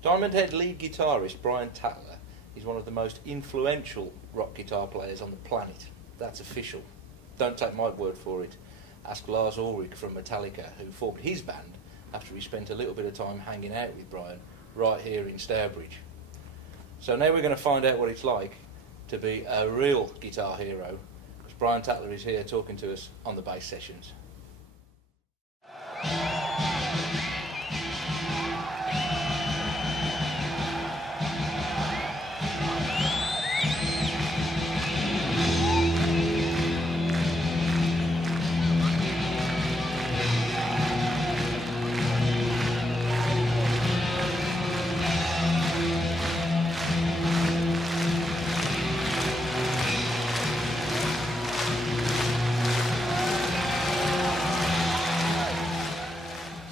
Diamond Head lead guitarist Brian Tatler is one of the most influential rock guitar players on the planet. That's official. Don't take my word for it. Ask Lars Ulrich from Metallica, who formed his band after he spent a little bit of time hanging out with Brian right here in Stourbridge. So now we're going to find out what it's like to be a real guitar hero, because Brian Tatler is here talking to us on the Bass Sessions.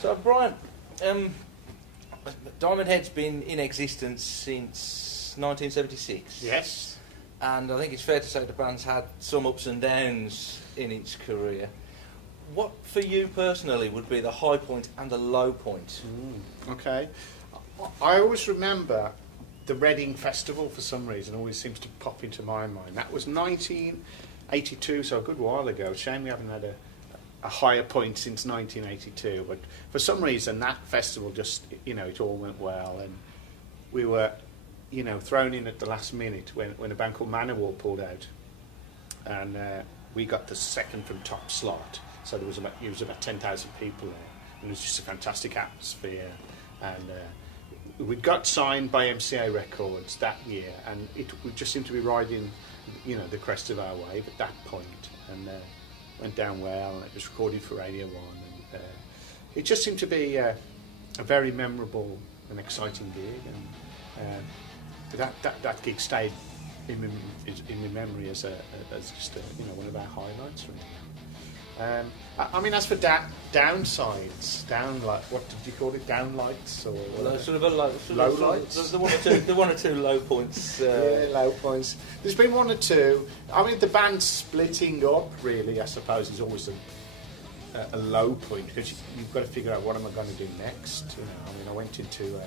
So Brian, Diamond Head's been in existence since 1976. Yes. And I think it's fair to say the band's had some ups and downs in its career. What, for you personally, would be the high point and the low point? Okay. I always remember the Reading Festival for some reason, always seems to pop into my mind. That was 1982, so a good while ago. Shame we haven't had a higher point since 1982, but for some reason that festival just, it all went well, and we were, thrown in at the last minute when a band called Manowar pulled out, and we got the second from top slot, so there was about 10,000 people there, and it was just a fantastic atmosphere, and we got signed by MCA Records that year, and we just seemed to be riding, the crest of our wave at that point, and went down well, and it was recorded for Radio 1, and it just seemed to be a very memorable and exciting gig, and that gig stayed in my memory as just one of our highlights, really. I mean, as for downsides, what did you call it, downlights, or Sort of a low lights? There's the one or two low points. Yeah, low points. There's been one or two. I mean, the band splitting up, really, I suppose, is always a low point, because you've got to figure out what am I going to do next. I mean, I went into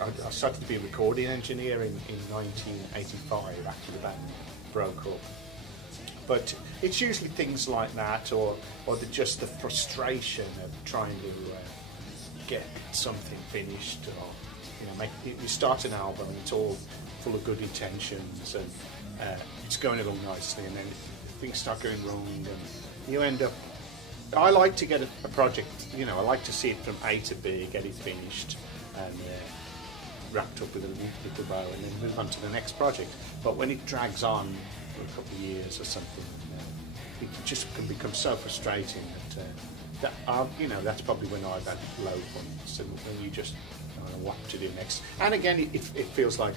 I started to be a recording engineer in 1985 after the band broke up. But it's usually things like that, or just the frustration of trying to get something finished, or you start an album and it's all full of good intentions, and it's going along nicely, and then things start going wrong, and you end up. I like to get a project, I like to see it from A to B, get it finished, and wrapped up with a little bow, and then move on to the next project. But when it drags on for a couple of years or something, it just can become so frustrating that that's probably when I've had low points, and when you just don't know what to do next. And again, it feels like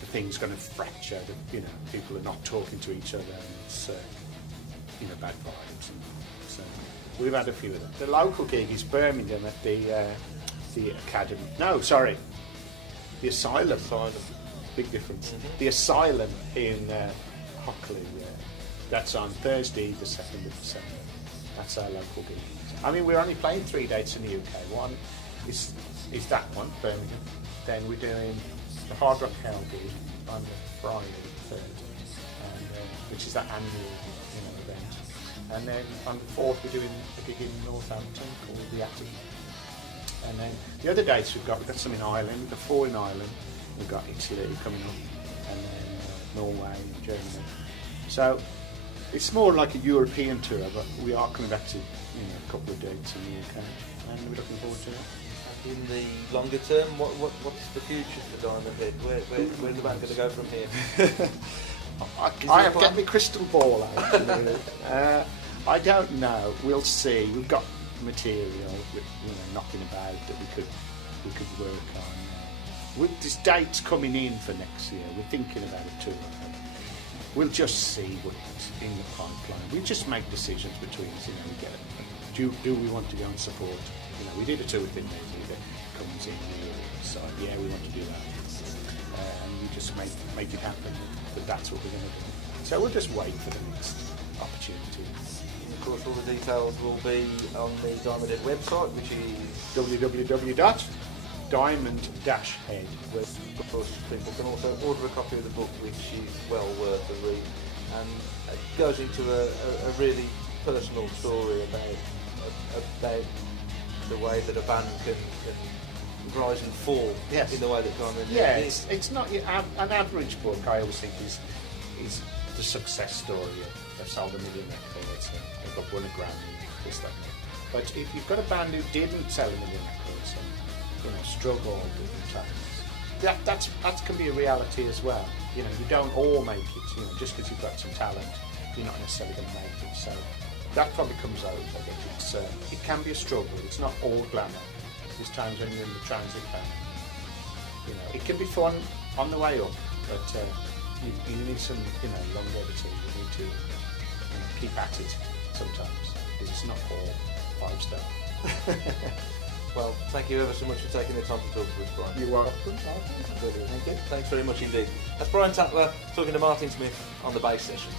the thing's going to fracture. That people are not talking to each other, and it's bad vibes. And so we've had a few of them. The local gig is Birmingham at the Academy. No, sorry, the Asylum. Big difference. Mm-hmm. The Asylum in Hockley. That's on Thursday, the 2nd of December. That's our local gig. I mean, we're only playing 3 dates in the UK. One is that one, Birmingham. Then we're doing the Hard Rock Hell gig on the Friday, the 3rd, which is that annual event. And then on the 4th, we're doing a gig in Northampton called The Attic. And then the other dates we've got some in Ireland. We've got 4 in Ireland. We've got Italy coming up, and then Norway, Germany. So it's more like a European tour, but we are coming back to a couple of dates in the UK, and we're looking forward to it. In the longer term, what's the future for Diamond Head? Where's the band going to go from here? I have got my crystal ball out. I don't know. We'll see. We've got material, knocking about that we could work on. With these dates coming in for next year, we're thinking about a tour. We'll just see what's in the pipeline. We just make decisions between us. Do we want to go and support? We did a tour with India that comes in here, so yeah, we want to do that, and we just make it happen. But that's what we're going to do. So we'll just wait for the next opportunity. Of course, all the details will be on the Diamond Head website, which is www.diamondhead.com. Diamond-Head. Of course, people can also order a copy of the book, which is well worth a read, and it goes into a really personal story about the way that a band can rise and fall Yes. in the way that Diamond Yeah, is. it's not an average book. I always think is the success story of they've sold 1 million records and they've got won a Grammy, this, that, and that. But if you've got a band who didn't sell 1 million records and struggled with the times, that can be a reality as well. You don't all make it. Just because you've got some talent, you're not necessarily going to make it. So that probably comes out. I think it can be a struggle. It's not all glamour. There's times when you're in the transit band. It can be fun on the way up, but you need some longevity. You need to keep at it sometimes. It's not all 5 star. Well, thank you ever so much for taking the time to talk to us, Brian. You're welcome. Thank you. Thanks very much indeed. That's Brian Tatler talking to Martin Smith on the bass session.